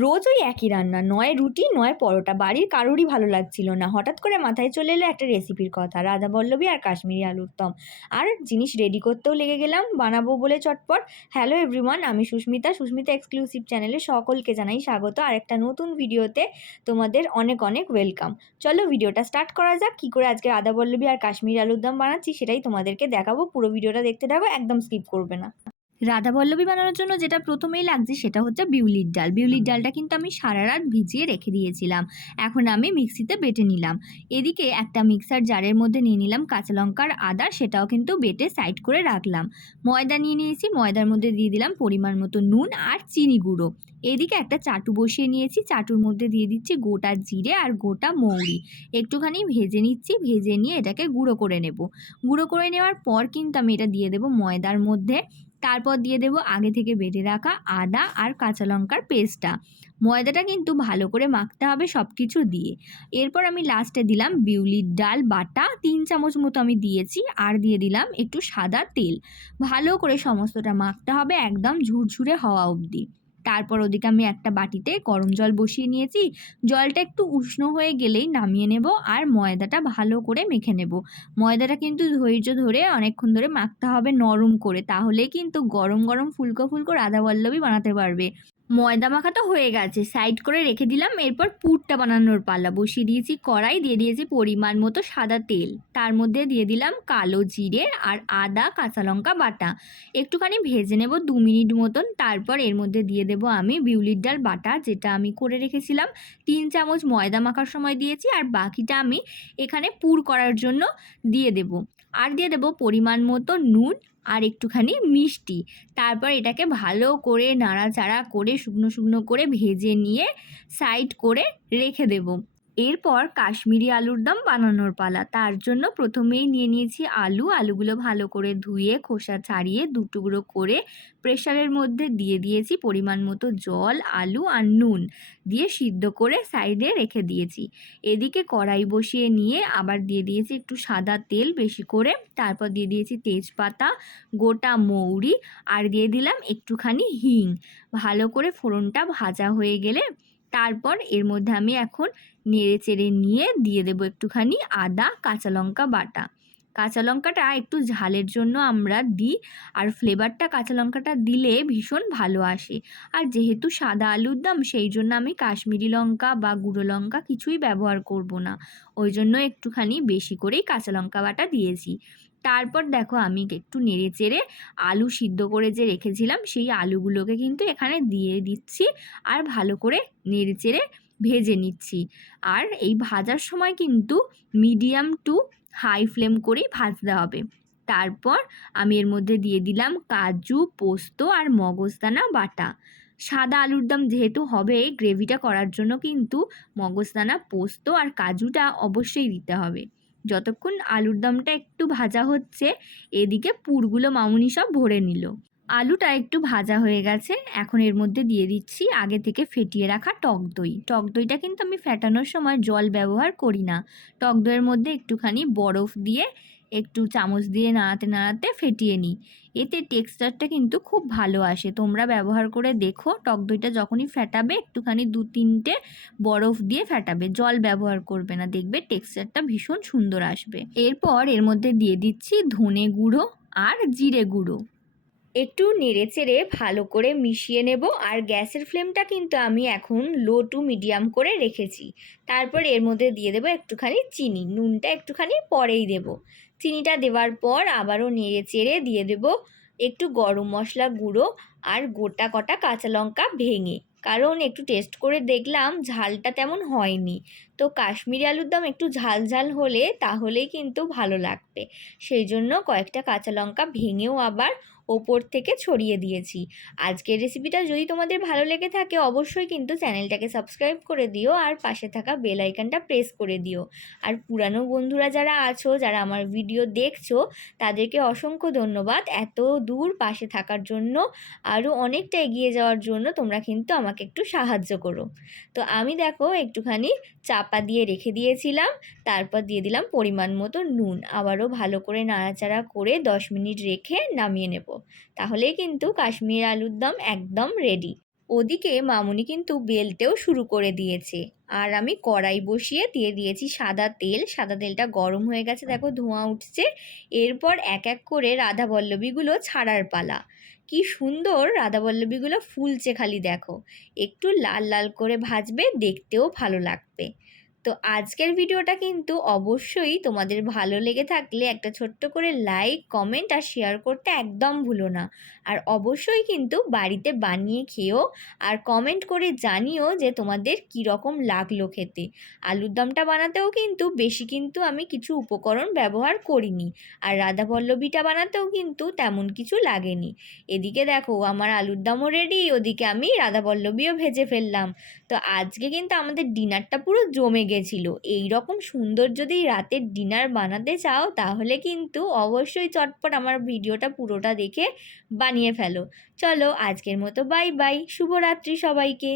রোজ ওই একই রান্না, নয় রুটি নয় পরোটা, বাড়ির কারোরই ভালো লাগছিল না। হঠাৎ করে মাথায় চলে এলো একটা রেসিপির কথা, রাধাবল্লভী আর কাশ্মীরি আলুর দম। আর জিনিস রেডি করতেও লেগে গেলাম, বানাবো বলে চটপট। হ্যালো এভরিওয়ান, আমি সুস্মিতা এক্সক্লুসিভ চ্যানেলে সকলকে জানাই স্বাগত আর একটা নতুন ভিডিওতে তোমাদের অনেক অনেক ওয়েলকাম। চলো ভিডিওটা স্টার্ট করা যাক। কী করে আজকে রাধাবল্লভী আর কাশ্মীরি আলুর দম বানাচ্ছি সেটাই তোমাদেরকে দেখাবো। পুরো ভিডিওটা দেখতে থাকো, একদম স্কিপ করবে না। রাধাবল্লভী বানানোর জন্য যেটা প্রথমেই লাগছে সেটা হচ্ছে বিউলির ডাল। বিউলির ডালটা কিন্তু আমি সারা রাত ভিজিয়ে রেখে দিয়েছিলাম। এখন আমি মিক্সিতে বেটে নিলাম। এদিকে একটা মিক্সার জারের মধ্যে নিয়ে নিলাম কাঁচা লঙ্কার আদা, সেটাও কিন্তু বেটে সাইড করে রাখলাম। ময়দা নিয়ে নিয়েছি, ময়দার মধ্যে দিয়ে দিলাম পরিমাণ মতো নুন আর চিনি গুঁড়ো। এদিকে একটা চাটু বসিয়ে নিয়েছি, চাটুর মধ্যে দিয়ে দিচ্ছি গোটা জিরে আর গোটা মৌরি। একটুখানি ভেজে নিচ্ছি, ভেজে নিয়ে এটাকে গুঁড়ো করে নেব। গুঁড়ো করে নেওয়ার পর কিন্তু আমি এটা দিয়ে দেবো ময়দার মধ্যে। তারপর দিয়ে দেবো আগে থেকে বেটে রাখা আদা আর কাঁচা লঙ্কার পেস্টটা। ময়দাটা কিন্তু ভালো করে মাখতে হবে সব কিছু দিয়ে। এরপর আমি লাস্টে দিলাম বিউলির ডাল বাটা 3 চামচ মতো আমি দিয়েছি, আর দিয়ে দিলাম একটু সাদা তেল। ভালো করে সমস্তটা মাখতে হবে একদম ঝুরঝুরে হওয়া অবধি। তারপর ওদিকে আমি একটা বাটিতে গরম জল বসিয়ে নিয়েছি। জলটা একটু উষ্ণ হয়ে গেলেই নামিয়ে নেব আর ময়দাটা ভালো করে মেখে নেব। ময়দাটা কিন্তু ধৈর্য ধরে অনেকক্ষণ ধরে মাখতে হবে নরম করে, তাহলে কিন্তু গরম গরম ফুলকো ফুলকো রাধাবল্লভী বানাতে পারবে। ময়দা মাখা তো হয়ে গেছে, সাইড করে রেখে দিলাম। এরপর পুরটা বানানোর পালা। বসিয়ে দিয়েছি কড়াই, দিয়ে দিয়েছি পরিমাণ মতো সাদা তেল। তার মধ্যে দিয়ে দিলাম কালো জিরে আর আদা কাঁচা লঙ্কা বাটা। একটুখানি ভেজে নেব 2 মিনিট মতন। তারপর এর মধ্যে দিয়ে দেব আমি বিউলির ডাল বাটা, যেটা আমি করে রেখেছিলাম। 3 চামচ ময়দা মাখার সময় দিয়েছি, আর বাকিটা আমি এখানে পুর করার জন্য দিয়ে দেব। আর দিয়ে দেব পরিমাণ মতো নুন আর একটুখানি মিষ্টি। তারপর এটাকে ভালো করে নাড়াচাড়া করে শুকনো শুকনো করে ভেজে নিয়ে সাইড করে রেখে দেব। এরপর কাশ্মীরি আলুর দম বানানোর পালা। তার জন্য প্রথমেই নিয়ে নিয়েছি আলুগুলো ভালো করে ধুয়ে খোসা ছাড়িয়ে 2 টুকরো করে প্রেসারের মধ্যে দিয়ে দিয়েছি পরিমাণ মতো জল, আলু আর নুন দিয়ে সিদ্ধ করে সাইডে রেখে দিয়েছি। এদিকে কড়াই বসিয়ে নিয়ে আবার দিয়ে দিয়েছি একটু সাদা তেল বেশি করে। তারপর দিয়ে দিয়েছি তেজপাতা, গোটা মৌরি আর দিয়ে দিলাম একটুখানি হিং। ভালো করে ফোড়নটা ভাজা হয়ে গেলে তারপর এর মধ্যে আমি এখন নেড়ে চেড়ে নিয়ে দিয়ে দেবো একটুখানি আদা কাঁচা লঙ্কা বাটা। কাঁচা লঙ্কাটা একটু ঝালের জন্য আমরা দিই, আর ফ্লেভারটা কাঁচা লঙ্কাটা দিলে ভীষণ ভালো আসে। আর যেহেতু সাদা আলুর দম, সেই জন্য আমি কাশ্মীরি লঙ্কা বা গুঁড়ো লঙ্কা কিছুই ব্যবহার করব না। ওই জন্য একটুখানি বেশি করেই কাঁচা লঙ্কা বাটা দিয়েছি। তারপর দেখো আমি একটু নেড়ে চেড়ে আলু সিদ্ধ করে যে রেখেছিলাম সেই আলুগুলোকে কিন্তু এখানে দিয়ে দিচ্ছি, আর ভালো করে নেড়ে চেড়ে ভেজে নিচ্ছি। আর এই ভাজার সময় কিন্তু মিডিয়াম টু হাই ফ্লেম করেই ভাজতে হবে। তারপর আমি এর মধ্যে দিয়ে দিলাম কাজু, পোস্ত আর মগজদানা বাটা। সাদা আলুর দম যেহেতু হবে, গ্রেভিটা করার জন্য কিন্তু মগজদানা, পোস্ত আর কাজুটা অবশ্যই দিতে হবে। যতক্ষণ আলুর দমটা একটু ভাজা হচ্ছে, এদিকে পুরগুলো মামুনি সব ভরে নিল। আলুটা একটু ভাজা হয়ে গেছে, এখন এর মধ্যে দিয়ে দিচ্ছি আগে থেকে ফেটিয়ে রাখা টক দই। টক দইটা কিন্তু আমি ফেটানোর সময় জল ব্যবহার করি না। টক দইয়ের মধ্যে একটুখানি বরফ দিয়ে একটু চামচ দিয়ে নাড়াতে নাড়াতে ফেটিয়ে নিই। এতে টেক্সচারটা কিন্তু খুব ভালো আসে। তোমরা ব্যবহার করে দেখো। টক দইটা যখনই ফেটাবে একটুখানি 2-3টে বরফ দিয়ে ফেটাবে, জল ব্যবহার করবে না, দেখবে টেক্সচারটা ভীষণ সুন্দর আসবে। এরপর এর মধ্যে দিয়ে দিচ্ছি ধনে গুঁড়ো আর জিরে গুঁড়ো। একটু নেড়েচেড়ে ভালো করে মিশিয়ে নেব। আর গ্যাসের ফ্লেমটা কিন্তু আমি এখন লো টু মিডিয়াম করে রেখেছি। তারপর এর মধ্যে দিয়ে দেবো একটুখানি চিনি, নুনটা একটুখানি পরেই দেব। চিনিটা দেওয়ার পর আবারও নেড়েচেড়ে দিয়ে দেব একটু গরম মশলা গুঁড়ো আর গোটা কটা কাঁচা লঙ্কা ভেঙে, কারণ একটু টেস্ট করে দেখলাম ঝালটা তেমন হয়নি। তো কাশ্মীরি আলুর দম একটু ঝাল ঝাল হলে তাহলেই কিন্তু ভালো লাগবে। সেই জন্য কয়েকটা কাঁচা লঙ্কা ভেঙেও আবার ওপর থেকে ছড়িয়ে দিয়েছি। আজকের রেসিপিটা যদি তোমাদের ভালো লেগে থাকে অবশ্যই কিন্তু চ্যানেলটাকে সাবস্ক্রাইব করে দিও আর পাশে থাকা বেল আইকনটা প্রেস করে দিও। আর পুরানো বন্ধুরা যারা আছো, যারা আমার ভিডিও দেখছো, তাদেরকে অসংখ্য ধন্যবাদ এত দূর পাশে থাকার জন্য। আরও অনেকটা এগিয়ে যাওয়ার জন্য তোমরা কিন্তু আমাকে একটু সাহায্য করো। তো আমি দেখো একটুখানি চাপা দিয়ে রেখে দিয়েছিলাম, তারপর দিয়ে দিলাম পরিমাণ মতো নুন। আবারও ভালো করে নাড়াচাড়া করে 10 মিনিট রেখে নামিয়ে নেব। তাহলেই কিন্তু কাশ্মীরি আলুর দম একদম রেডি। ওদিকে মামুনি কিন্তু বেলতেও শুরু করে দিয়েছে। আর আমি কড়াই বসিয়ে দিয়ে দিয়েছি সাদা তেল। সাদা তেলটা গরম হয়ে গেছে, দেখো ধোঁয়া উঠছে। এরপর এক এক করে রাধাবল্লভীগুলো ছাড়ার পালা। কি সুন্দর রাধাবল্লভীগুলো ফুলছে, খালি দেখো। একটু লাল লাল করে ভাজবে, দেখতেও ভালো লাগবে। তো আজকের ভিডিওটা কিন্তু অবশ্যই তোমাদের ভালো লেগে থাকলে একটা ছোট্ট করে লাইক, কমেন্ট আর শেয়ার করতে একদম ভুলো না। আর অবশ্যই কিন্তু বাড়িতে বানিয়ে খেও, আর কমেন্ট করে জানিও যে তোমাদের কী রকম লাগলো খেতে। আলুর দমটা বানাতেও কিন্তু বেশি কিন্তু আমি কিছু উপকরণ ব্যবহার করিনি, আর রাধাবল্লভীটা বানাতেও কিন্তু তেমন কিছু লাগেনি। এদিকে দেখো আমার আলুর দমও রেডি, ওদিকে আমি রাধাবল্লভীও ভেজে ফেললাম। তো আজকে কিন্তু আমাদের ডিনারটা পুরো জমে গেছিলো। এই রকম সুন্দর যদি রাতের ডিনার বানাতে চাও তাহলে কিন্তু অবশ্যই চটপট আমার ভিডিওটা পুরোটা দেখে বানিয়ে ফেলো। চলো আজকের মতো বাই বাই, শুভরাত্রি সবাইকে।